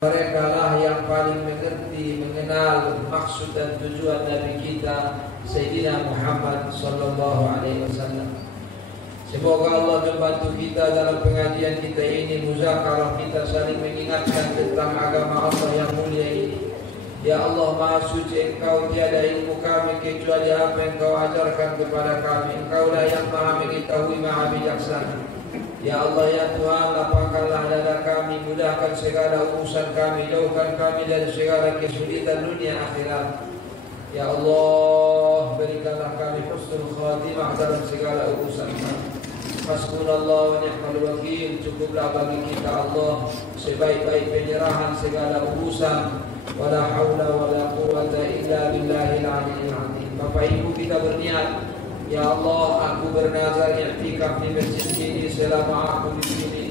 Mereka lah yang paling mengerti, mengenal maksud dan tujuan Nabi kita Sayyidina Muhammad sallallahu alaihi wasallam. Semoga Allah membantu kita dalam pengajian kita ini, muzakarah kita saling mengingatkan tentang agama Allah yang mulia ini. Ya Allah, Maha Suci, Engkau tiada ilmu kami kecuali apa yang Engkau ajarkan kepada kami. Engkaulah yang Maha mengetahui, Maha bijaksana. Ya Allah, ya Tuhan, lapangkanlah dada kami, mudahkan segala urusan kami, jauhkan kami dari segala kesulitan dunia akhirat. Ya Allah, berikanlah kami husnul khatimah dalam segala urusan kami. Hasbunallah wa ni'mal wakil. Cukuplah bagi kita Allah sebaik-baik penyerahan segala urusan. Wala haula wala quwwata illa billahil aliyyil azim. Bapak Ibu, kita berniat, ya Allah, aku bernazar i'tikaf di masjid ini selama aku di sini.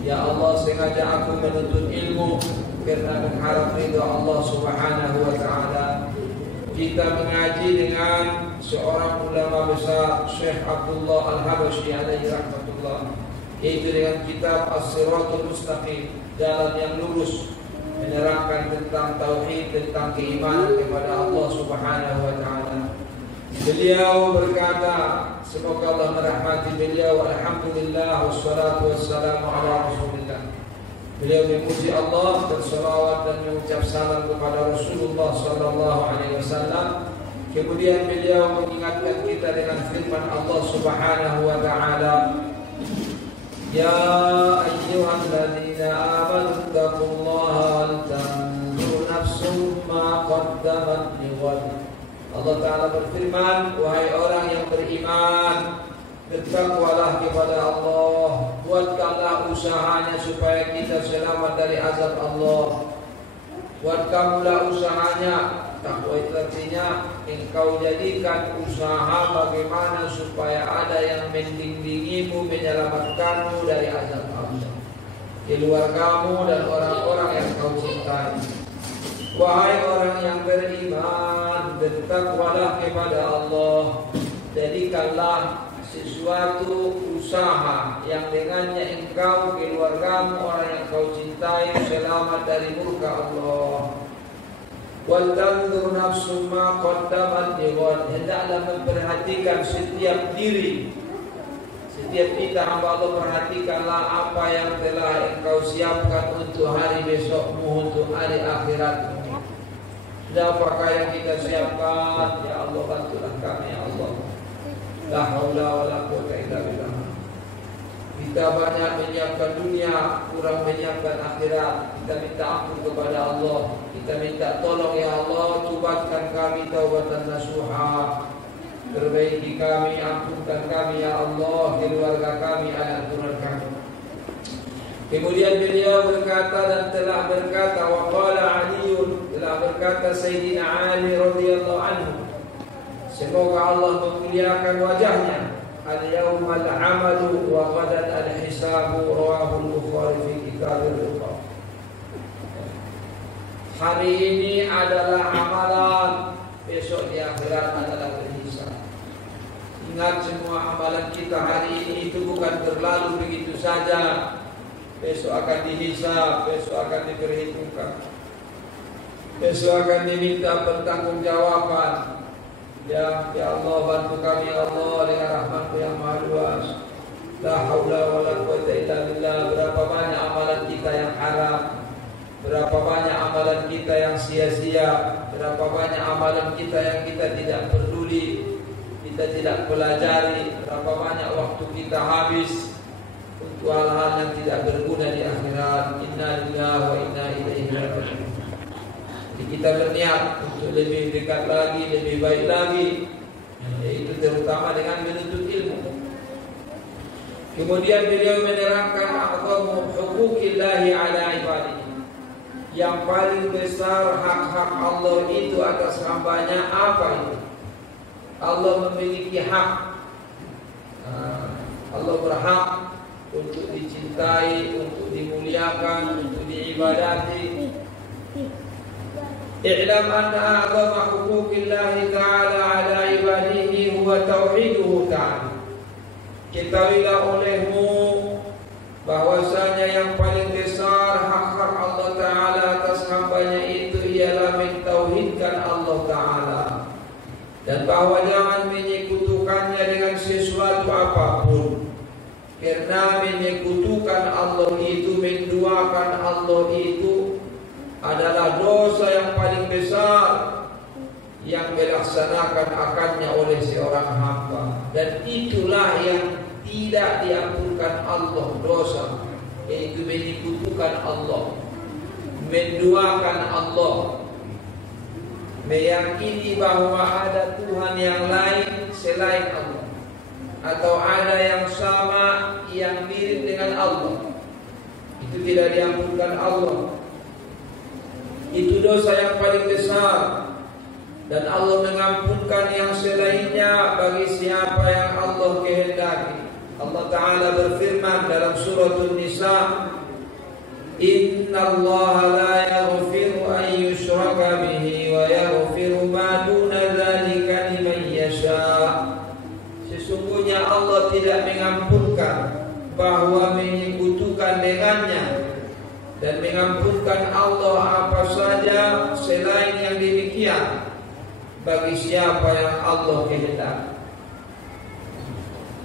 Ya Allah, sengaja aku menuntut ilmu karena mengharap ridha Allah Subhanahu wa taala. Kita mengaji dengan seorang ulama besar, Syekh Abdullah Al-Habasyi alaihi rahmatullah, yaitu dengan kitab As-Siratul Mustaqim, jalan yang lurus, menerangkan tentang tauhid, tentang keimanan kepada Allah Subhanahu wa taala. Beliau berkata, semoga Allah merahmati beliau, alhamdulillah wassalatu wassalamu ala Rasulillah. Beliau memuji Allah, berselawat dan mengucap salam kepada Rasulullah sallallahu alaihi wasallam. Kemudian beliau mengingatkan kita dengan firman Allah Subhanahu wa taala, ya ayyuhalladzina amanu taqullaha wal tanzur nafsum ma qaddamat lighad. Allah Ta'ala berfirman, wahai orang yang beriman, bertakwalah kepada Allah, buatkanlah usahanya supaya kita selamat dari azab Allah. Buatkanlah usahanya. Takwa itu artinya engkau jadikan usaha bagaimana supaya ada yang membimbingimu, menyelamatkanmu dari azab Allah, keluargamu dan orang-orang yang kau cintai. Wahai orang yang beriman, bertakwalah kepada Allah, jadikanlah sesuatu usaha yang dengannya engkau, keluargamu, orang yang kau cintai selamat dari murka Allah. Wal tanzur nafsum ma qaddamat lighad. Hendaklah memperhatikan setiap diri, setiap kita hamba Allah, perhatikanlah apa yang telah engkau siapkan untuk hari besokmu, untuk hari akhiratmu. Dan apakah yang kita siapkan? Ya Allah, bantulah kami ya Allah. La haula wala quwwata illa billah. Kita banyak menyiapkan dunia, kurang menyiapkan akhirat. Kita minta ampun kepada Allah. Kita minta tolong ya Allah, tubatkan kami taubatan nasuha. Perbaiki kami, ampunkan kami ya Allah, keluarga kami, anak turun kami. Kemudian beliau berkata dan telah berkata, wa qala Aliun, telah berkata Sayyidina Ali radhiyallahu anhu, semoga Allah memuliakan wajahnya, al-yawmal amalu wa ghadan al-hisabu, rawahu al-Bukhari fi kitab al-Bukhari. Hari ini adalah amalan, besok di akhirat adalah berhisab. Ingat, semua amalan kita hari ini itu bukan berlalu begitu saja. Besok akan dihisab, besok akan diperhitungkan, besok akan diminta pertanggungjawaban. Ya Allah, bantu kami ya Allah dengan rahmat-Mu yang maha luas. La haula wala quwwata illa billah. Berapa banyak amalan kita yang haram, berapa banyak amalan kita yang sia-sia, berapa banyak amalan kita yang kita tidak peduli, kita tidak pelajari, berapa banyak waktu kita habis untuk hal-hal yang tidak berguna di akhirat. Inna lillahi wa inna ilaihi raji'un. Jadi kita berniat untuk lebih dekat lagi, lebih baik lagi, yaitu terutama dengan menuntut ilmu. Kemudian beliau menerangkan a'dhamu huquqillahi ala ibadihi. Yang paling besar hak-hak Allah itu atas hambanya apa itu? Allah memiliki hak. Allah berhak untuk dicintai, untuk dimuliakan, untuk diibadati. I'lam anna a'zama huquqillahi ta'ala ala ibadihi huwa tauhiduhu ta'ala. Ketahuilah olehmu bahwasanya yang paling besar hak-hak Allah Ta'ala dan bahwa jangan menyekutukannya dengan sesuatu apapun, karena menyekutukan Allah itu, menduakan Allah itu adalah dosa yang paling besar yang dilaksanakan akannya oleh seorang hamba, dan itulah yang tidak diampunkan Allah dosa, yaitu menyekutukan Allah, menduakan Allah, meyakini bahwa ada Tuhan yang lain selain Allah, atau ada yang sama yang mirip dengan Allah. Itu tidak diampunkan Allah. Itu dosa yang paling besar, dan Allah mengampunkan yang selainnya bagi siapa yang Allah kehendaki. Allah Ta'ala berfirman dalam surah An-Nisa, Inna Allah la yaghfiru an yushraka bihi wa yaghfiru ma duna dzalika liman yasha. Sesungguhnya Allah tidak mengampunkan bahwa menyekutukan dengannya, dan mengampunkan Allah apa saja selain yang demikian bagi siapa yang Allah kehendaki.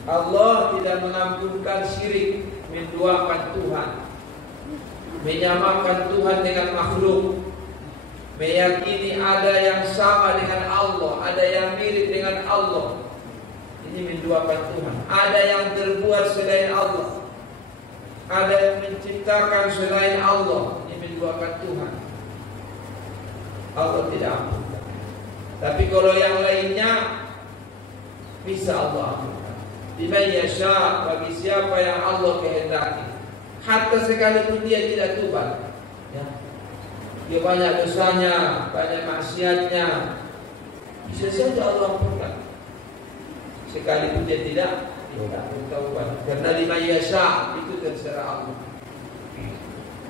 Allah tidak mengampunkan syirik, menduakan Tuhan, menyamakan Tuhan dengan makhluk, meyakini ada yang sama dengan Allah, ada yang mirip dengan Allah. Ini menduakan Tuhan. Ada yang terbuat selain Allah, ada yang menciptakan selain Allah. Ini menduakan Tuhan. Allah tidak ampunkan. Tapi kalau yang lainnya bisa Allah ampunkan. Liman yasha, bagi siapa yang Allah kehendaki. Hatta sekalipun dia tidak tobat, ya, dia banyak dosanya, banyak maksiatnya, bisa saja Allah ampunkan. Sekalipun dia tidak bertaubat, karena liman yasha itu terserah Allah.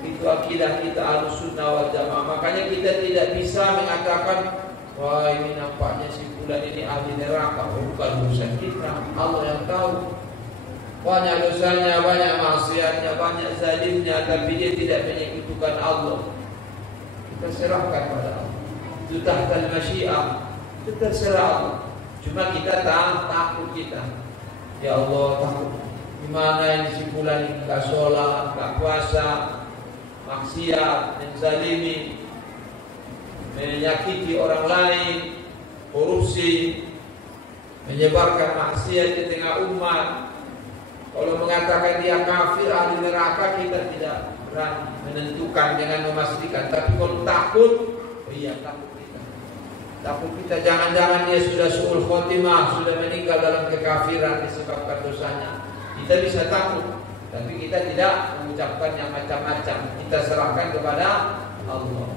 Itu akidah kita Ahlussunnah wal Jamaah. Makanya kita tidak bisa mengatakan, wah ini nampaknya si fulan ini ahli neraka. Bukan urusan kita, Allah yang tahu. Banyak dosanya, banyak maksiatnya, banyak zalimnya, tapi dia tidak menyekutukan Allah. Kita serahkan pada Allah. Itu tahtal masyiah, itu terserah Allah. Cuma kita takut kita. Ya Allah, takut. Gimana yang si fulan ini gak sholat, gak puasa, maksiat, menzalimi, menyakiti orang lain, korupsi, menyebarkan maksiat di tengah umat. Kalau mengatakan dia kafir, ahli neraka, kita tidak berani menentukan dengan memastikan. Tapi kalau takut, oh iya takut kita. Takut kita jangan-jangan dia sudah su'ul khotimah, sudah meninggal dalam kekafiran disebabkan dosanya. Kita bisa takut, tapi kita tidak mengucapkan yang macam-macam. Kita serahkan kepada Allah.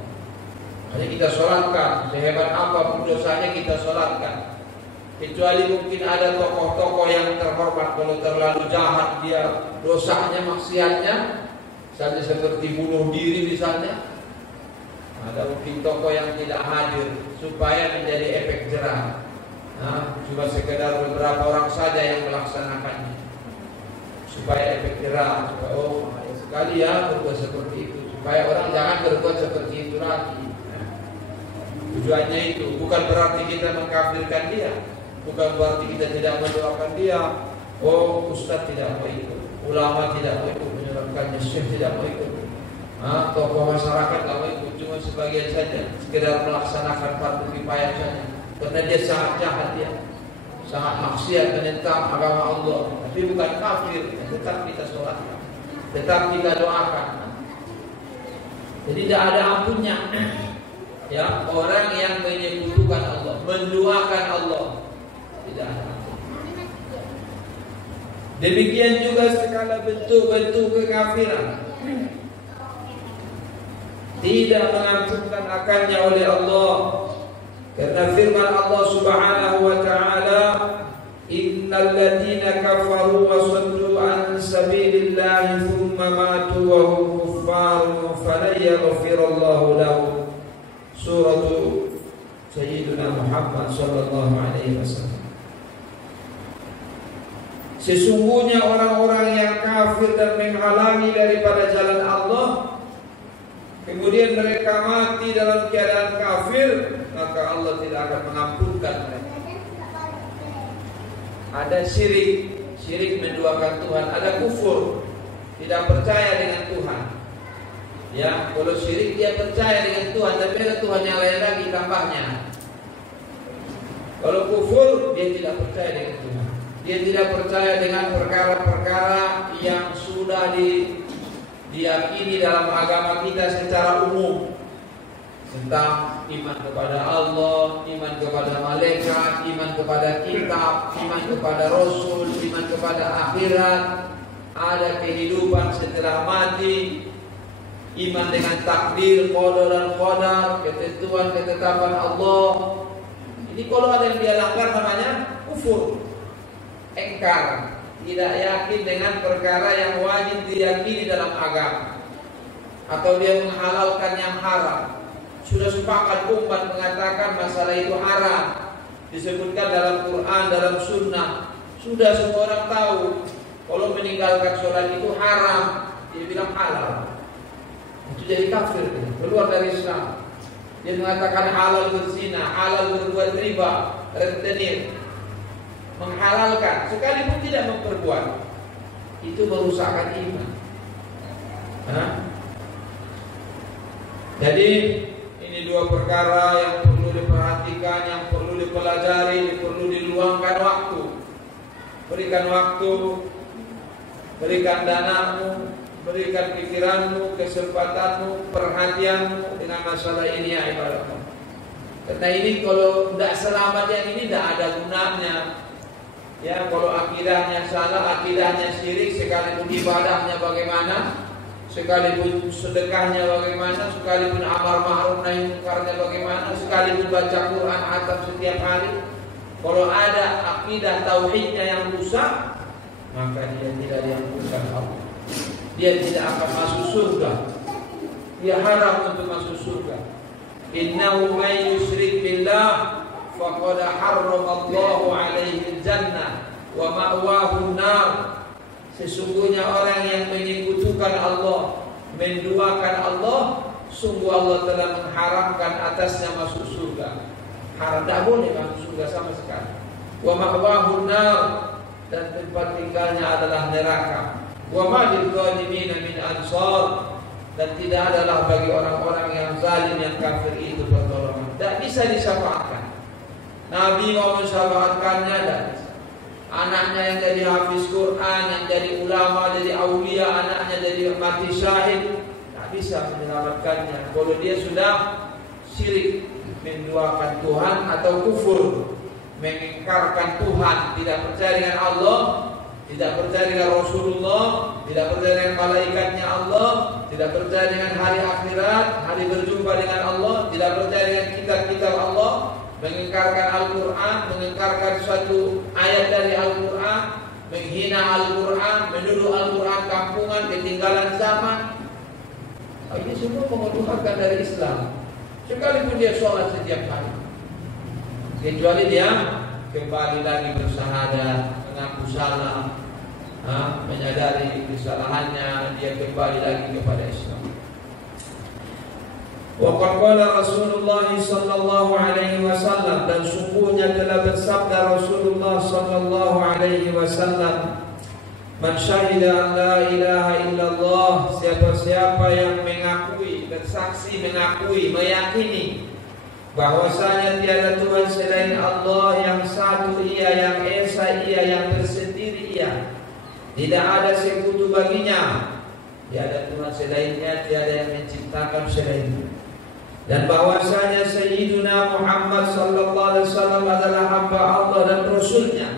Hanya kita sholatkan, sehebat apapun dosanya kita sholatkan. Kecuali mungkin ada tokoh-tokoh yang terhormat, kalau terlalu jahat dia dosanya, maksiatnya, misalnya seperti bunuh diri misalnya, ada mungkin tokoh yang tidak hadir supaya menjadi efek jerah. Nah, cuma sekedar beberapa orang saja yang melaksanakannya supaya efek jerah, supaya oh sekali ya berbuat seperti itu, supaya orang jangan berbuat seperti itu lagi. Tujuannya itu bukan berarti kita mengkafirkan dia, bukan berarti kita tidak mendoakan dia. Oh, ustaz tidak mau ikut, ulama tidak mau ikut menyerahkannya, syekh tidak mau ikut, tokoh masyarakat tidak mau ikut, cuma sebagian saja, sekedar melaksanakan fardu kifayah saja. Karena dia sangat jahat, dia sangat maksiat menentang agama Allah, tapi bukan kafir. Tetap kita sholatkan, tetap kita doakan. Jadi tidak ada ampunnya. Ya, orang yang menyekutukan Allah, menduakan Allah, tidak ada. Demikian juga segala bentuk-bentuk kekafiran tidak mengampunkan akannya oleh Allah. Karena firman Allah Subhanahu wa taala, innal ladzina kafaru wa saddu an sabilillahi thumma matu wa hum kuffarun falan yaghfirallahu lahum. Surah Sayyidina Muhammad sallallahu alaihi wasallam. Sesungguhnya orang-orang yang kafir dan menghalangi daripada jalan Allah, kemudian mereka mati dalam keadaan kafir, maka Allah tidak akan mengampunkan mereka. Ada syirik, syirik menduakan Tuhan. Ada kufur, tidak percaya dengan Tuhan. Ya, kalau syirik dia percaya dengan Tuhan, tapi ada Tuhan yang lain lagi tambahnya. Kalau kufur dia tidak percaya dengan Tuhan. Dia tidak percaya dengan perkara-perkara yang sudah diyakini dalam agama kita secara umum, tentang iman kepada Allah, iman kepada malaikat, iman kepada kitab, iman kepada Rasul, iman kepada akhirat, ada kehidupan setelah mati, iman dengan takdir, qada dan qadar, ketentuan ketetapan Allah. Ini kalau ada yang dia langgar namanya kufur, engkar, tidak yakin dengan perkara yang wajib diyakini dalam agama, atau dia menghalalkan yang haram. Sudah sepakat umat mengatakan masalah itu haram, disebutkan dalam Quran, dalam Sunnah. Sudah semua orang tahu kalau meninggalkan sholat itu haram, dia bilang halal. Itu jadi kafir, keluar dari Islam. Dia mengatakan halal berzina, halal berbuat riba, rentenir, menghalalkan sekalipun tidak memperbuat. Itu merusakkan iman. Jadi ini dua perkara yang perlu diperhatikan, yang perlu dipelajari, perlu diluangkan waktu. Berikan waktu, berikan danamu, berikan pikiranmu, kesempatanmu, perhatianmu dengan masalah ini ya ibaratnya. Karena ini kalau tidak selamat yang ini tidak ada gunanya. Ya, kalau akidahnya salah, akidahnya syirik, sekalipun ibadahnya bagaimana, sekalipun sedekahnya bagaimana, sekalipun amar ma'ruf nahi munkarnya bagaimana, sekalipun baca Quran atau setiap hari, kalau ada akidah tauhidnya yang rusak, maka dia tidak diampunkan Allah. Dia tidak akan masuk surga. Dia haram untuk masuk surga. Innahu may yusyrik billah faqad harrama Allahu alaihi jannah wa ma'wahu an-nar. Sesungguhnya orang yang menyekutukan Allah, menduakan Allah, sungguh Allah telah mengharamkan atasnya masuk surga. Haram, tidak boleh masuk surga sama sekali. Wa ma'wahu an-nar, dan tempat tinggalnya adalah neraka. Wa ma lil-zalimin min ansar, dan tidak adalah bagi orang-orang yang zalim, yang kafir itu pertolongan. Tidak bisa disyafaatkan. Nabi mau mensyafaatkannya, tidak bisa. Anaknya yang jadi hafiz Quran, yang jadi ulama, jadi aulia, anaknya jadi mati syahid, tak bisa menyelamatkannya. Kalau dia sudah syirik, menduakan Tuhan atau kufur, mengingkarkan Tuhan, tidak percaya dengan Allah, tidak percaya dengan Rasulullah, tidak percaya dengan malaikatnya Allah, tidak percaya dengan hari akhirat, hari berjumpa dengan Allah, tidak percaya dengan kitab-kitab Allah, mengingkarkan Al-Quran, mengingkarkan suatu ayat dari Al-Quran, menghina Al-Quran, menuduh Al-Quran kampungan, ketinggalan zaman. Ini semua mengeluarkan dari Islam. Sekalipun dia sholat setiap hari, kecuali dia kembali lagi bersyahadat, mengaku salah, menyadari kesalahannya, dia kembali lagi kepada Islam. Waqad qala Rasulullah sallallahu alaihi wasallam, dan sungguhnya telah bersabda Rasulullah sallallahu alaihi wasallam, man syahida an la ilaha illallah, siapa-siapa yang mengakui, bersaksi, mengakui, meyakini bahwasanya tiada Tuhan selain Allah, yang satu Ia, yang esa Ia, yang bersendiri Ia, tidak ada sekutu baginya, tiada Tuhan selainnya, tiada yang menciptakan selainnya, dan bahwasanya Sayyiduna Muhammad sallallahu alaihi wasallam adalah hamba Allah dan Rasulnya,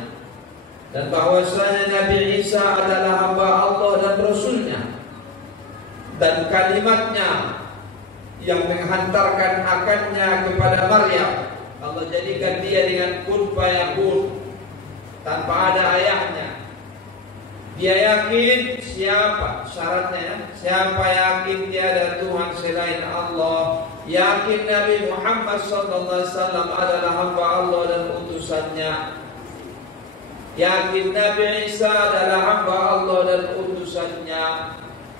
dan bahwasanya Nabi Isa adalah hamba Allah dan Rasulnya, dan kalimatnya yang menghantarkan akannya kepada Maryam, Allah jadikan dia dengan kun fayakun, tanpa ada ayahnya. Dia yakin, siapa syaratnya? Siapa yakin tiada Tuhan selain Allah, yakin Nabi Muhammad sallallahu alaihi wasallam adalah hamba Allah dan utusannya, yakin Nabi Isa adalah hamba Allah dan utusannya,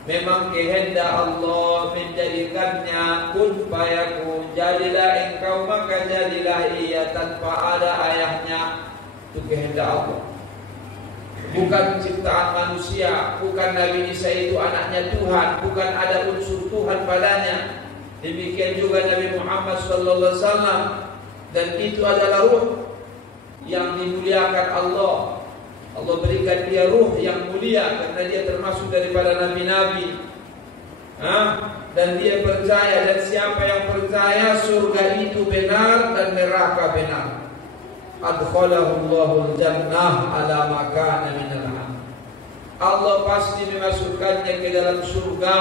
memang kehendak Allah menjadikannya kun fayakun, jadilah engkau maka jadilah ia, tanpa ada ayahnya. Itu kehendak Allah. bukan ciptaan manusia, bukan Nabi Isa itu anaknya Tuhan, bukan ada unsur Tuhan padanya. Demikian juga Nabi Muhammad sallallahu alaihi wasallam, dan itu adalah ruh yang dimuliakan Allah. Allah berikan dia ruh yang mulia karena dia termasuk daripada nabi-nabi. Dan dia percaya, dan siapa yang percaya surga itu benar dan neraka benar, adkhalahullahu jannah ala ma kana minal amal. Allah pasti memasukkannya ke dalam surga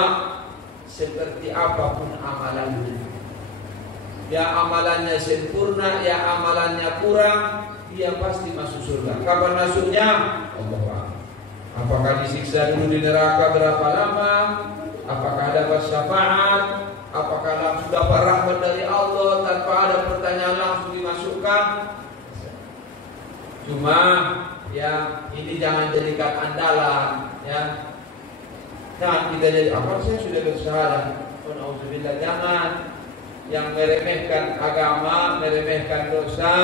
seperti apapun amalannya. Ya amalannya sempurna, ya amalannya kurang, dia pasti masuk surga. Kapan masuknya? Allah Ta'ala. Apakah disiksa dulu di neraka berapa lama? Apakah dapat syafaat? Apakah langsung dapat rahmat dari Allah tanpa ada pertanyaan langsung dimasukkan? Cuma ya ini jangan jadikan andalan, ya. Jangan kita jadi apa, saya sudah bersyahadat. Alhamdulillah, jangan yang meremehkan agama, meremehkan dosa,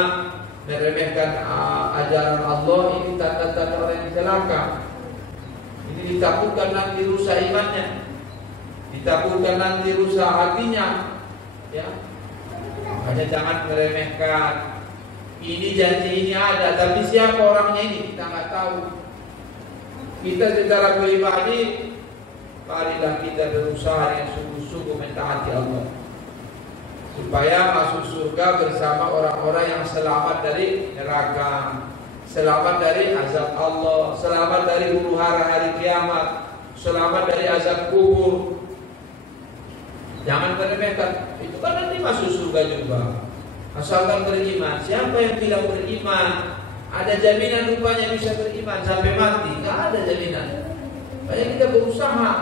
meremehkan ajaran Allah. Ini tanda-tanda orang yang celaka. Ini ditakutkan nanti rusak imannya, ditakutkan nanti rusak hatinya, ya. Makanya jangan meremehkan. Ini janji ini ada, tapi siapa orangnya ini kita nggak tahu. Kita secara pribadi, marilah kita berusaha yang sungguh-sungguh mentaati Allah, supaya masuk surga bersama orang-orang yang selamat dari neraka, selamat dari azab Allah, selamat dari huru-hara hari kiamat, selamat dari azab kubur. Jangan meremehkan, itu kan nanti masuk surga juga, asalkan beriman. Siapa yang bilang beriman ada jaminan rupanya bisa beriman sampai mati? Nggak ada jaminan. Makanya kita berusaha.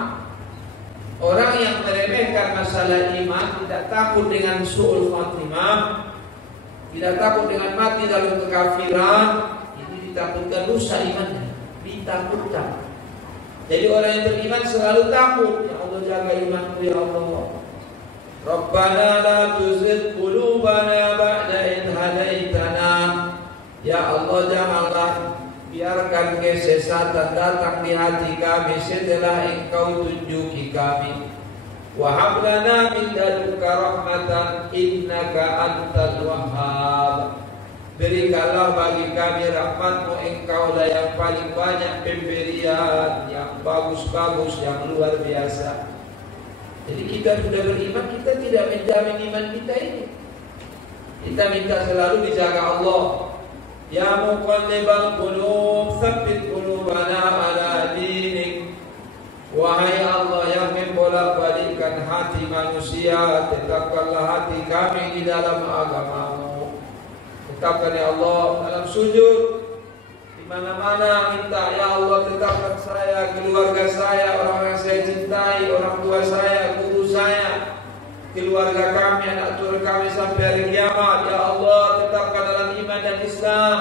Orang yang meremehkan masalah iman, tidak takut dengan su'ul khatimah, tidak takut dengan mati dalam kekafiran, ini ditakutkan rusak imannya, ditakutkan. Jadi orang yang beriman selalu takut, ya Allah jaga imanku ya Allah. Rabbana la tuzigh qulubana ba'da idh hadaitana. Ya Allah janganlah biarkan kesesatan datang di hati kami setelah Engkau tunjuki kami. Wa hab lana min ladunka rahmatan innaka antal wahhab. Berikanlah bagi kami rahmat-Mu, Engkau lah yang paling banyak pemberian, yang bagus-bagus, yang luar biasa. Jadi kita sudah beriman, kita tidak menjamin iman kita ini. Kita minta selalu dijaga Allah. Ya muqallibal qulub, tsabbit qulubana ala dinik. Wahai Allah yang membolak-balikkan hati manusia, tetapkanlah hati kami di dalam agama-Mu. Tetapkan ya Allah dalam sujud, di mana-mana minta ya Allah tetapkan saya, keluarga saya, orang yang saya cintai, orang tua saya, guru saya, keluarga kami, anak turun kami sampai hari kiamat. Ya Allah tetapkan dalam iman dan Islam.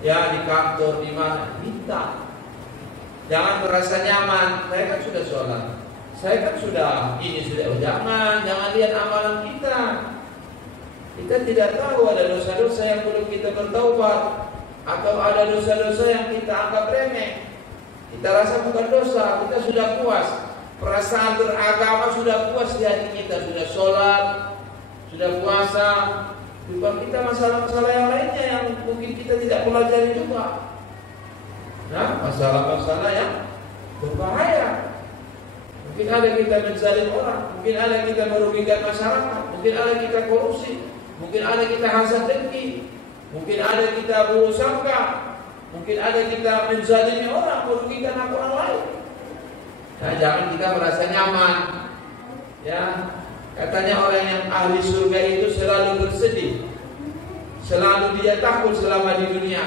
Ya di kantor di mana minta. Jangan merasa nyaman. Saya kan sudah sholat, saya kan sudah ini sudah. Jangan lihat amalan kita. Kita tidak tahu ada dosa-dosa yang belum kita bertaubat, atau ada dosa-dosa yang kita anggap remeh. Kita rasa bukan dosa, kita sudah puas. Perasaan beragama sudah puas di hati kita, sudah sholat, sudah puasa. Bukan kita masalah-masalah yang lainnya yang mungkin kita tidak pelajari juga. Nah, masalah-masalah yang berbahaya. Mungkin ada kita menzalim orang, mungkin ada kita merugikan masyarakat, mungkin ada kita korupsi, mungkin ada kita hasad dengki, mungkin ada kita buruk sangka, mungkin ada kita menzalimi orang, merugikan hak orang lain. Nah, jangan kita merasa nyaman. Ya, katanya orang yang ahli surga itu selalu bersedih, selalu dia takut selama di dunia.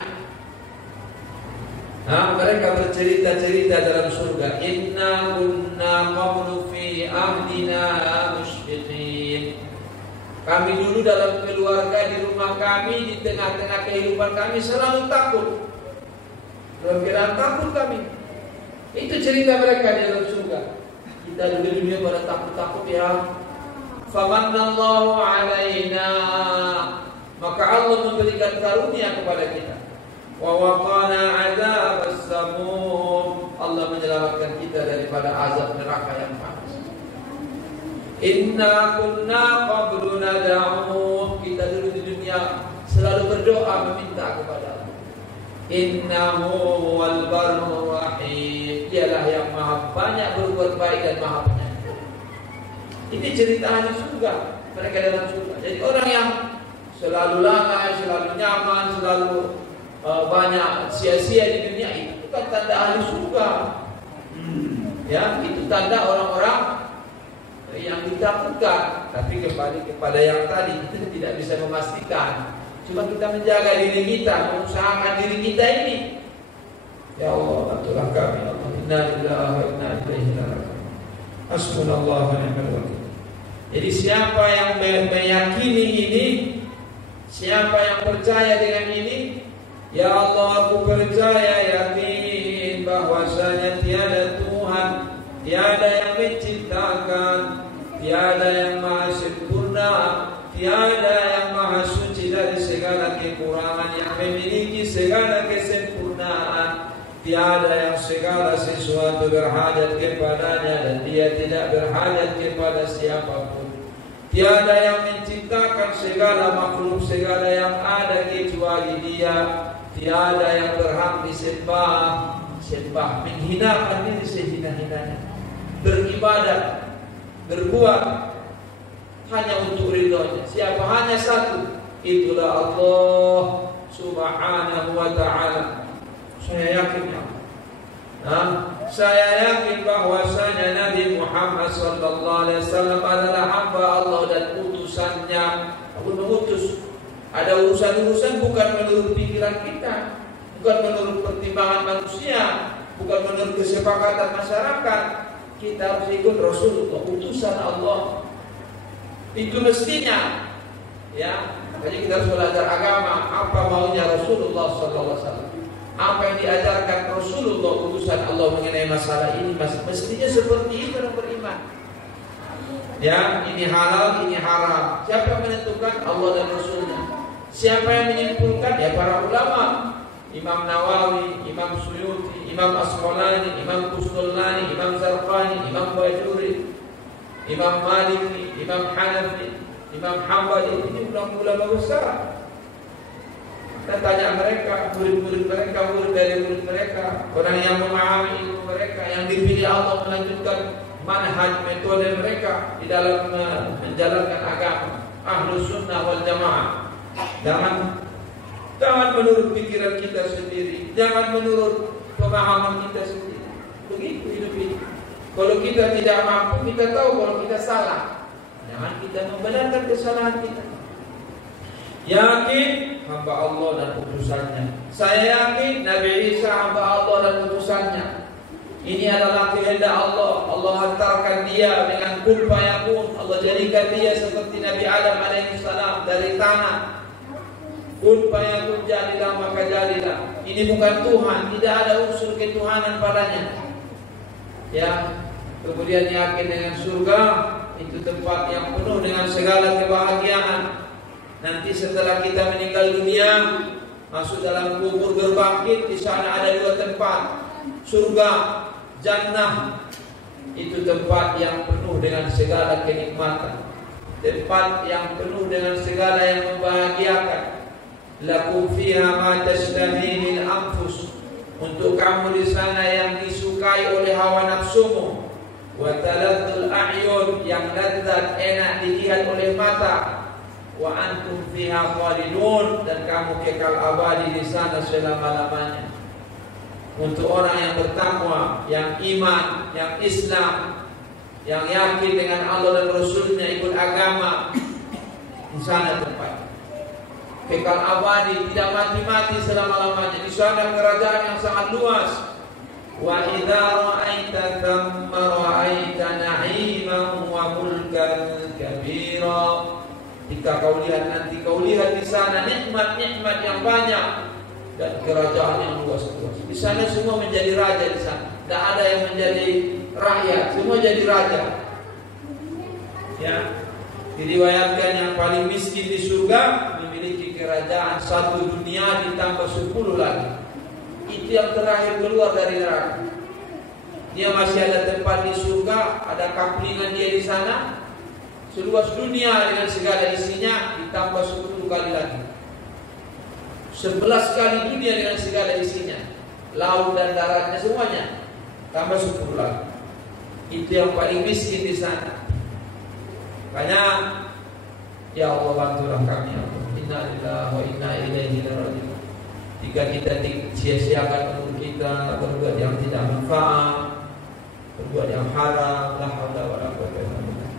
Nah, mereka bercerita-cerita dalam surga, inna kunna qablu fi ahdina musyfiqin. Kami dulu dalam keluarga, di rumah kami, di tengah-tengah kehidupan kami selalu takut. Dalam keadaan takut kami. Itu cerita mereka di dalam surga. Kita dulu di dunia pada takut-takut ya. Famanallahu alaina, maka Allah memberikan karunia kepada kita. wa waqana 'adzabas samum. Allah menyelamatkan kita daripada azab neraka yang panas. Inna kunna qablu nad'u. Kita dulu di dunia selalu berdoa meminta kepada Allah. Innahu huwal barrur rahim. Dialah yang maha banyak berbuat baik dan maha penyayang. Ini cerita ahli surga, mereka dalam surga. Jadi orang yang selalu lalai, selalu nyaman, selalu banyak sia-sia di dunia, itu bukan tanda ahli surga. Ya, itu tanda orang-orang yang ditakutkan. Tapi kembali kepada yang tadi, kita tidak bisa memastikan. Cuma kita menjaga diri kita, mengusahakan diri kita ini. Ya Allah, bantulah kami, ya Allah. Inna lillahi wa inna ilaihi raji'un. Hasbunallahu wa ni'mal wakil. Jadi siapa yang meyakini ini, siapa yang percaya dengan ini, ya Allah, aku percaya, yakin bahwasanya tiada Tuhan, tiada yang menciptakan, tiada yang maha sempurna, tiada yang maha suci dari segala kekurangan, yang memiliki segala kesempurnaan, tiada yang segala sesuatu berhajat kepadanya dan dia tidak berhajat kepada siapapun. Tiada yang menciptakan segala makhluk, segala yang ada kecuali Dia. Tiada yang berhak disembah, sembah, menghinakan diri sehina-hinanya, beribadah, berbuat hanya untuk ridhonya. Siapa? Hanya satu, itulah Allah Subhanahu wa ta'ala. Saya yakin ya, saya yakin bahwasanya Nabi Muhammad sallallahu alaihi wasallam adalah hamba Allah dan utusannya. Aku mengutus. Ada urusan-urusan bukan menurut pikiran kita, bukan menurut pertimbangan manusia, bukan menurut kesepakatan masyarakat. Kita harus ikut Rasulullah, utusan Allah. Itu mestinya, ya. Makanya kita harus belajar agama. Apa maunya Rasulullah sallallahu alaihi wasallam? Apa yang diajarkan Rasulullah utusan Allah mengenai masalah ini, mestinya seperti itu dalam beriman. Ya, ini halal, ini haram. Siapa yang menentukan? Allah dan Rasulnya. Siapa yang menyimpulkan? Ya para ulama. Imam Nawawi, Imam Suyuti, Imam Asqalani, Imam Qustullani, Imam Zarqani, Imam Bajuri, Imam Maliki, Imam Hanafi, Imam Hambali. Ini ulama-ulama besar. Kita tanya mereka, murid-murid mereka, murid dari murid mereka, orang yang memahami ilmu mereka, yang dipilih Allah melanjutkan manhaj metode mereka di dalam menjalankan agama. Ahlus sunnah wal jamaah. Jangan menurut pikiran kita sendiri, jangan menurut pemahaman kita sendiri. Begitu hidup ini. Kalau kita tidak mampu, kita tahu kalau kita salah. Jangan kita membenarkan kesalahan kita. Yakin hamba Allah dan utusannya. Saya yakin Nabi Isa hamba Allah dan utusannya. Ini adalah kehendak Allah. Allah hantarkan dia dengan kun fayakun. Allah jadikan dia seperti Nabi Adam alaihissalam dari tanah. Kun fayakun, jadilah maka jadilah. Ini bukan Tuhan, tidak ada unsur ketuhanan padanya. Ya, kemudian yakin dengan surga, itu tempat yang penuh dengan segala kebahagiaan. Nanti setelah kita meninggal dunia, masuk dalam kubur berbangkit, di sana ada dua tempat, surga, jannah. Itu tempat yang penuh dengan segala kenikmatan, tempat yang penuh dengan segala yang membahagiakan. Lakum fiha ma tashtahihil anfus. Untuk kamu di sana yang disukai oleh hawa nafsumu. Wa taladdul a'yun, yang lezat enak dilihat oleh mata. Wa antum fiha khalidun, dan kamu kekal abadi di sana selama-lamanya. Untuk orang yang bertakwa, yang iman, yang Islam, yang yakin dengan Allah dan Rasulnya, ikut agama, di sana tempat kekal abadi, tidak mati-mati selama-lamanya. Di sana kerajaan yang sangat luas. Wa idza ra'aita thamma ra'aita na'iman wa mulkan kabira. Jika kau lihat nanti, kau lihat di sana nikmat-nikmat yang banyak dan kerajaan yang luas-luas. Di sana semua menjadi raja di sana. Tidak ada yang menjadi rakyat, semua jadi raja. Ya, diriwayatkan yang paling miskin di surga memiliki memiliki kerajaan satu dunia ditambah 10 lagi. Itu yang terakhir keluar dari neraka. Dia masih ada tempat di surga, ada kaplingan dia di sana, seluas dunia dengan segala isinya ditambah 10 kali lagi. 11 kali dunia dengan segala isinya, laut dan daratnya semuanya, tambah 10 lagi. Itu yang paling miskin di sana. Makanya ya Allah, bantulah kami ya Allah. Inna lillahi wa inna ilaihi raji'un. Jika kita sia-siakan umur kita berbuat yang tidak manfaat, berbuat yang haram, la haula wala quwwata illa billah.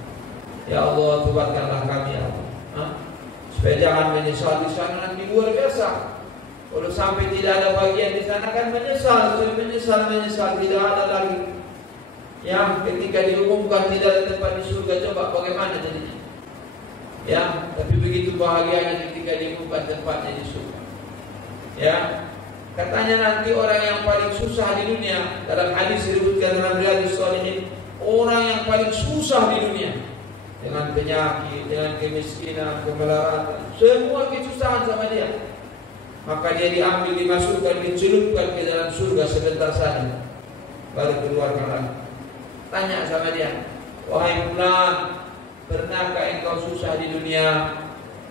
Ya Allah, tobatkanlah kami ya Allah. Supaya jangan menyesal di sana nanti luar biasa. Kalau sampai tidak ada bagian di sana kan menyesal tidak ada lagi. Ya, ketika diumumkan tidak ada tempat di surga, coba bagaimana jadinya? Ya, tapi begitu bahagianya ketika diumumkan tempatnya di surga. Ya, katanya nanti orang yang paling susah di dunia, dalam hadis disebutkan dalam Riyadhus Shalihin, orang yang paling susah di dunia dengan penyakit, dengan kemiskinan, kemelaratan, semua kesusahan sama dia. Maka dia diambil, dimasukkan, dicelupkan ke dalam surga sebentar saja, baru keluarkan lagi. Tanya sama dia, wahai fulan, pernahkah engkau susah di dunia?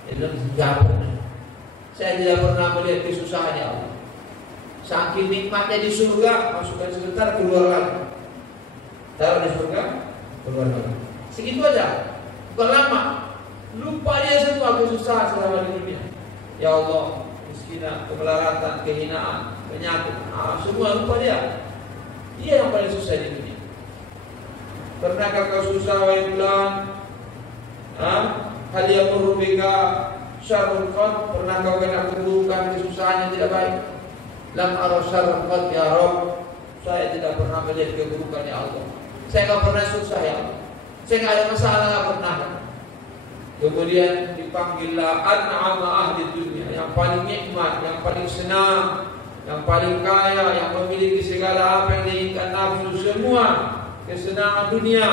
Dia bilang, tidak pernah. Saya tidak pernah melihat kesusahan ya Allah. Saking nikmatnya di surga, masukkan sebentar, keluar lagi. Taruh di surga, keluar lagi. Segitu aja, bukan lama. Lupa dia semua kesusahan selama di dunia. Ya Allah, miskinan, kemelaratan, kehinaan, penyakit, semua lupa dia. Dia yang paling susah di dunia. Pernahkah kau susah wahai fulan? Hal yamurru bika syarrun qad, pernah kau kena keburukan, kesusahan yang tidak baik? Lam ara syarrun qad ya Rabb, saya tidak pernah melihat keburukan ya Allah. Saya enggak pernah susah ya Allah. Saya enggak ada masalah, enggak pernah. Kemudian dipanggillah an'ama ahli dunia, yang paling nikmat, yang paling senang, yang paling kaya, yang memiliki segala apa yang diinginkan nafsu, semua kesenangan dunia.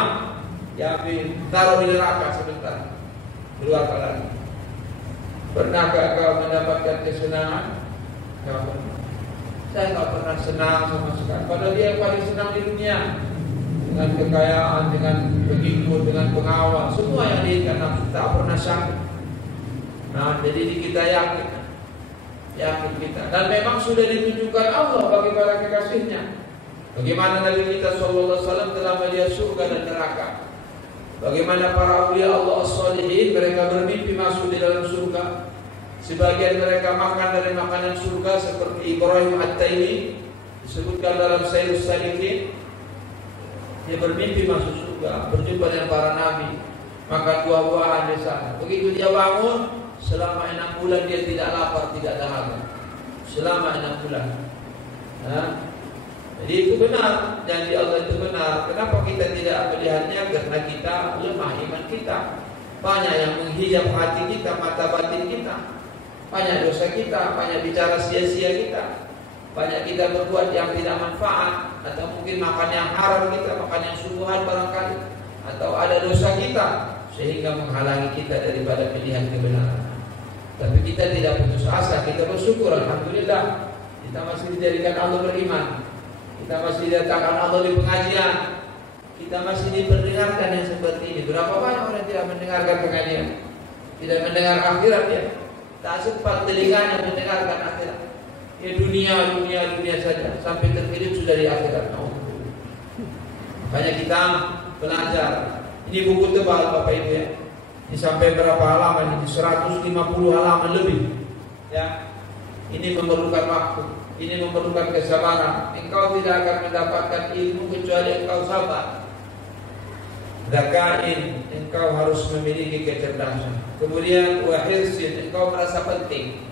Ya, taruh di neraka sebentar, keluarkan lagi. Pernahkah kau mendapatkan kesenangan? Tidak pernah. Saya tidak pernah senang sama sekali. Padahal dia yang paling senang di dunia, dengan kekayaan, dengan pengikut, dengan pengawal, semua yang diinginkan nafsu, tak pernah sakit. Nah, jadi kita yakin kita. Dan memang sudah ditunjukkan Allah bagi para kekasihnya. Bagaimana Nabi kita SAW telah melihat surga dan neraka. Bagaimana para awliya Allah as-salihin, mereka bermimpi masuk di dalam surga. Sebagian mereka makan dari makanan surga seperti Ibrahim At-Taimi, disebutkan dalam Sayyidus Salihin. Dia bermimpi masuk surga, berjumpa dengan para nabi, makan buah-buahan di sana. Begitu dia bangun, selama 6 bulan dia tidak lapar, tidak dahaga. Selama 6 bulan. Jadi itu benar, janji Allah itu benar. Kenapa kita tidak melihatnya? Karena kita lemah iman kita. Banyak yang menghijab hati kita, mata batin kita. Banyak dosa kita, banyak bicara sia-sia kita. Banyak kita berbuat yang tidak manfaat, atau mungkin makan yang haram kita, makan yang subuhan barangkali, atau ada dosa kita sehingga menghalangi kita daripada melihat kebenaran. Tapi kita tidak putus asa, kita bersyukur, alhamdulillah. Kita masih dijadikan Allah beriman. Kita masih didatangkan Allah di pengajian. Kita masih diperdengarkan yang seperti ini. Berapa banyak orang tidak mendengarkan pengajian, tidak mendengar akhirat ya. Tak sempat telinganya mendengarkan akhirat. Ya dunia saja, sampai terkejut sudah di akhirat. Makanya kita belajar. Ini buku tebal Bapak Ibu ya. Ini sampai berapa halaman? Ini 150 halaman lebih. Ya. Ini memerlukan waktu. Ini memerlukan kesabaran. Engkau tidak akan mendapatkan ilmu kecuali engkau sabar. Zakain, engkau harus memiliki kecerdasan. Kemudian wahirsin, engkau merasa penting.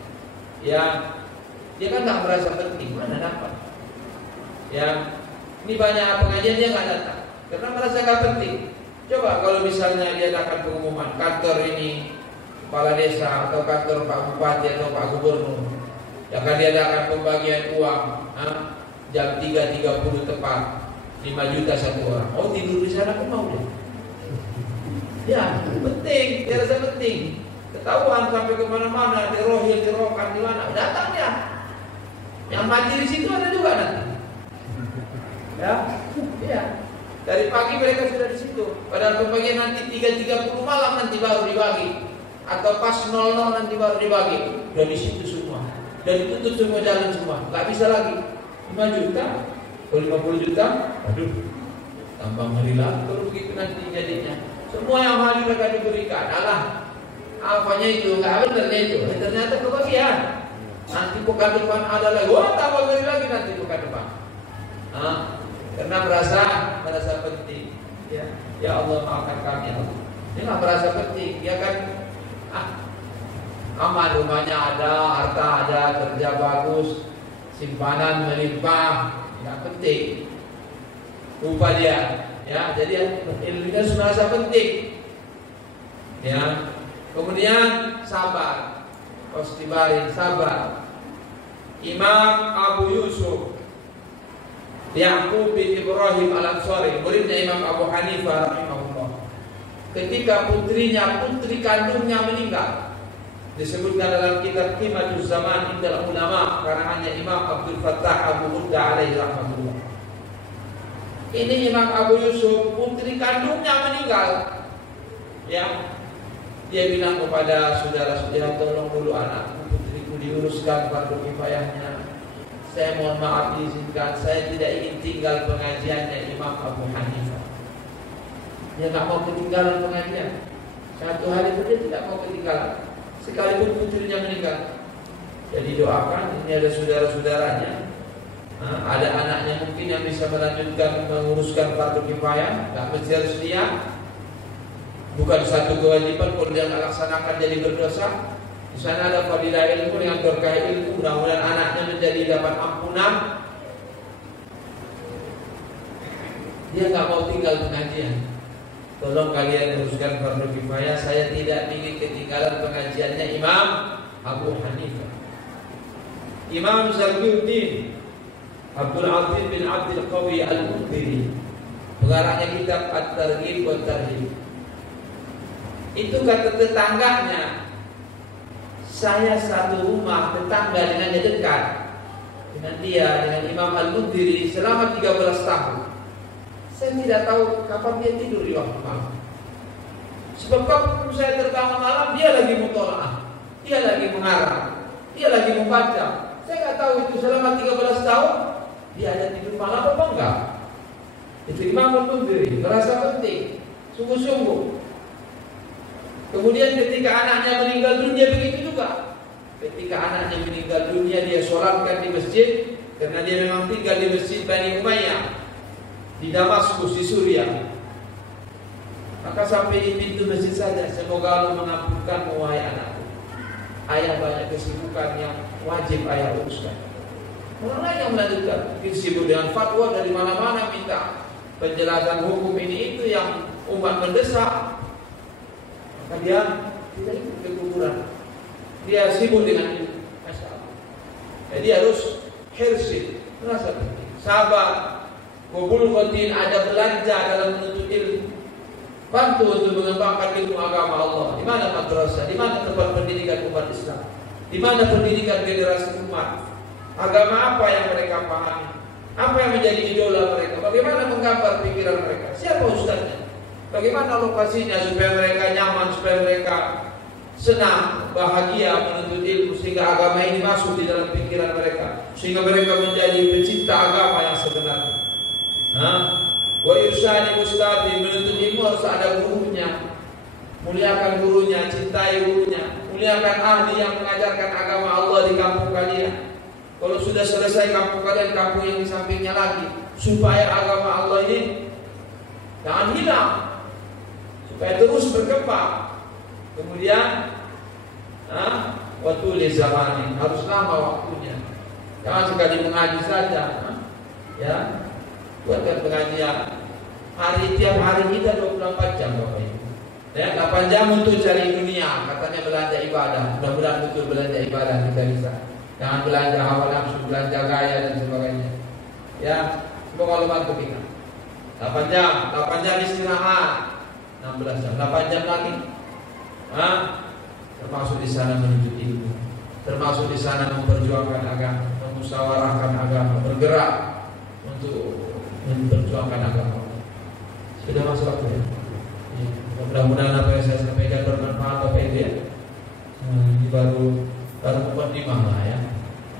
Ya, dia kan tak merasa penting, mana dapat? Ya, ini banyak pengajian dia nggak datang karena merasa nggak penting. Coba kalau misalnya dia datang pengumuman kantor ini kepala desa atau kantor Pak Bupati atau Pak Gubernur, ya kan dia akan pembagian uang jam 3.30 tepat 5 juta satu orang. Oh tidur di sana pun mau deh. Ya penting, dia rasa penting. Ketahuan sampai kemana-mana, di rohil, di rokan, di mana, datang dia. Yang mati di situ ada juga nanti. Ya, iya. Dari pagi mereka sudah di situ. Padahal pembagian nanti 3.30 malam nanti baru dibagi, atau pas 00 nanti baru dibagi. Udah di situ semua. Dan ditutup semua jalan semua. Nggak bisa lagi. 5 juta, kalau 50 juta, aduh, tambah ngerilah. Kalau begitu nanti jadinya. Semua yang hadir akan diberikan. Alah, apanya itu? Nggak benar itu. Ternyata kebagian. Nanti pekan depan ada lagi. Wah, tambah ngeri lagi nanti pekan depan. Karena merasa penting. Ya Allah, maafkan kami, ya Allah. Dia nggak merasa penting. Dia kan aman, rumahnya ada, harta ada, kerja bagus, simpanan melimpah, nggak penting. Lupa dia, ya. Jadi ilmunya merasa penting. Ya. Kemudian sabar, istibarin, sabar. Imam Abu Yusuf Ya'qub bin Ibrahim Al-Ansari, muridnya Imam Abu Hanifah rahimahullah, ketika putri kandungnya meninggal, disebutkan dalam kitab Qimatuz Zaman Indal Ulama karangannya Imam Abdul Fattah Abu Mudda alaihi rahmatullah. Ini Imam Abu Yusuf, putri kandungnya meninggal. Ya, dia bilang kepada saudara-saudara, tolong dulu anakku, putriku diuruskan fardu kifayahnya. Saya mohon maaf diizinkan, saya tidak ingin tinggal pengajiannya Imam Abu Hanifah. Dia tak mau ketinggalan pengajian. Satu hari itu dia tidak mau ketinggalan, sekalipun putrinya meninggal. Jadi doakan, ini ada saudara-saudaranya, ada anaknya mungkin yang bisa melanjutkan menguruskan fardu kifayah. Tak mesti harus dia. Bukan satu kewajiban, kalau dia tidak laksanakan jadi berdosa. Di sana ada fadilah ilmu dengan berkah ilmu. Mudah-mudahan anaknya menjadi dapat ampunan. Dia nggak mau tinggal pengajian. Tolong kalian uruskan fardu kifayah. Saya tidak ingin ketinggalan pengajiannya Imam Abu Hanifah. Imam Zarqiuddin Abdul Aziz bin Abdul Qawi Al-Mundhiri, pengarangnya kitab At-Targhib wa Tarhib. Itu kata tetangganya, saya satu rumah tetangga dengannya dekat dengan dia, dengan Imam Al-Mundhiri selama 13 tahun. Saya tidak tahu kapan dia tidur di waktu malam. Sebab kalau saya terbangun malam, dia lagi mutolaah, dia lagi mengarang, dia lagi membaca. Saya nggak tahu itu selama 13 tahun dia ada tidur malam apa enggak. Itu Imam Al-Mundhiri merasa penting, sungguh-sungguh. Kemudian ketika anaknya meninggal dunia begitu juga. Ketika anaknya meninggal dunia, dia sholatkan di masjid, karena dia memang tinggal di masjid Bani Umayyah di Damaskus, di Suriah. Maka sampai di pintu masjid saja, semoga Allah mengampunkan wahai anakku. Ayah banyak kesibukan yang wajib ayah uruskan. Orang lain yang melanjutkan, mungkin sibuk dengan fatwa dari mana-mana, minta penjelasan hukum ini itu yang umat mendesak. Maka dia tidak ikut ke kuburan. Dia sibuk dengan itu. Masyaallah. Jadi harus hirsi, merasa penting, sabar, qabul qatin, ada belanja dalam menuntut ilmu. Bantu untuk mengembangkan ilmu agama Allah. Di mana madrasah? Di mana tempat pendidikan umat Islam? Di mana pendidikan generasi umat? Agama apa yang mereka pahami? Apa yang menjadi idola mereka? Bagaimana menggambar pikiran mereka? Siapa ustaznya? Bagaimana lokasinya supaya mereka nyaman, supaya mereka senang, bahagia menuntut ilmu, sehingga agama ini masuk di dalam pikiran mereka, sehingga mereka menjadi pencinta agama yang sebenarnya. Wa yusani ustadi, menuntut ilmu harus ada gurunya. Muliakan gurunya, cintai gurunya, muliakan ahli yang mengajarkan agama Allah di kampung kalian. Kalau sudah selesai kampung kalian, kampung yang di sampingnya lagi, supaya agama Allah ini jangan hilang, supaya terus berkembang. Kemudian waktu li zamani, harus lama waktunya. Jangan sekali mengaji saja. Ya, buatkan pengajian. Tiap hari kita 24 jam Bapak Ibu. Ya, 8 jam untuk cari dunia, katanya belanja ibadah. Mudah-mudahan betul belanja ibadah kita bisa. Jangan belanja hawa nafsu, belanja gaya dan sebagainya. Ya, semoga Allah bantu kita. 8 jam istirahat, 16 jam, 8 jam lagi. termasuk di sana menuntut ilmu, termasuk di sana memperjuangkan agama, memusyawarahkan agama, bergerak untuk memperjuangkan agama. Sudah masuk waktu ya? Mudah-mudahan apa yang saya sampaikan bermanfaat Bapak Ibu ya. Ini baru mukadimah lah ya.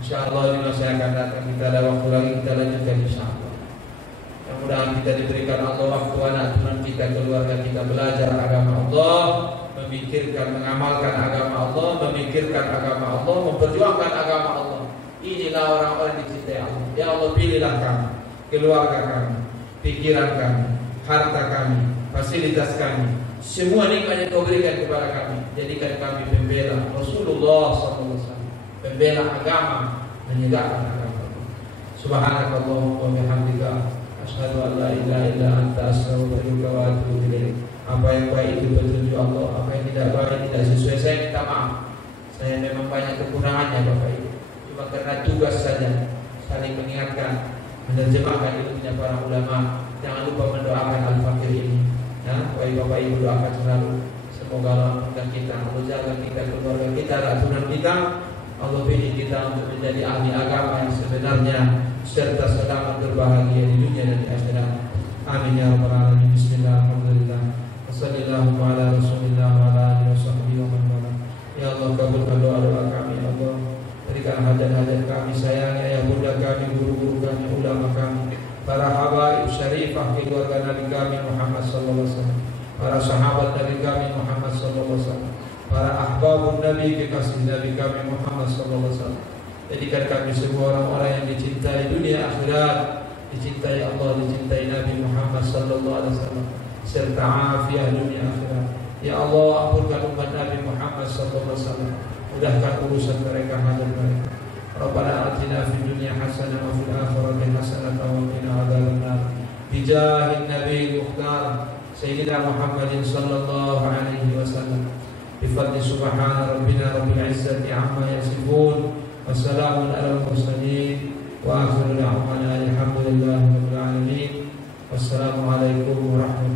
Insyaallah di masa yang akan datang kita ada waktu lagi, kita lanjutkan insyaallah. Mudah-mudahan kita diberikan Allah waktu, anak turunan kita, keluarga kita belajar agama Allah, memikirkan, mengamalkan agama Allah, memikirkan agama Allah, memperjuangkan agama Allah. Inilah orang-orang yang dicintai Allah. Ya Allah, pilihlah kami, keluarga kami, pikiran kami, harta kami, fasilitas kami, semua nikmat yang Kau berikan kepada kami, jadikan kami pembela Rasulullah SAW, pembela agama, menegakkan agama. Subhanakallahumma wa bihamdika, asyhadu an la ilaha illa anta, astaghfiruka wa atubu ilaik. Apa yang baik itu petunjuk Allah, apa yang tidak baik tidak sesuai, saya minta maaf. Saya memang banyak kekurangannya Bapak Ibu, cuma karena tugas saja saling mengingatkan, menerjemahkan ilmunya para ulama. Jangan lupa mendoakan Al-Fakir ini ya, Bapak Ibu doakan selalu. Semoga Allah memudahkan kita, Allah jaga kita, keluarga kita, aturan kita, Allah pilih kita untuk menjadi ahli agama yang sebenarnya, serta selamat berbahagia di dunia dan di akhirat. Amin ya rabbal alamin. Bismillah, alhamdulillah, wassallallahu ala rasulillah wa ala alihi wasahbihi wa man wala. Ya Allah, kabulkan doa-doa kami, ya Allah. Berikan hajat-hajat kami, sayang ayah bunda kami, guru-guru kami, ulama kami, para habaib syarifah keluarga Nabi kami Muhammad sallallahu alaihi wasallam, para sahabat Nabi kami Muhammad sallallahu alaihi wasallam, para ahbabun Nabi, kekasih Nabi kami Muhammad sallallahu alaihi wasallam. Jadikan kami semua orang-orang yang dicintai dunia akhirat, dicintai Allah, dicintai Nabi Muhammad sallallahu alaihi wasallam, serta afiah dunia akhirat. Ya Allah, ampunkan umat Nabi Muhammad sallallahu alaihi wasallam, mudahkan urusan mereka, hajat mereka. Rabbana atina fid dunya hasanah wa fil akhirati hasanah wa qina adzabannar. Bijahin Nabi Mukhtar Sayyidina Muhammadin sallallahu alaihi wasallam. Bifadli subhana rabbina rabbil izzati amma yasifun. Wassalamun ala mursalin. Wa akhiru da'wana alhamdulillahi rabbil alamin. Wassalamualaikum warahmatullahi wabarakatuh.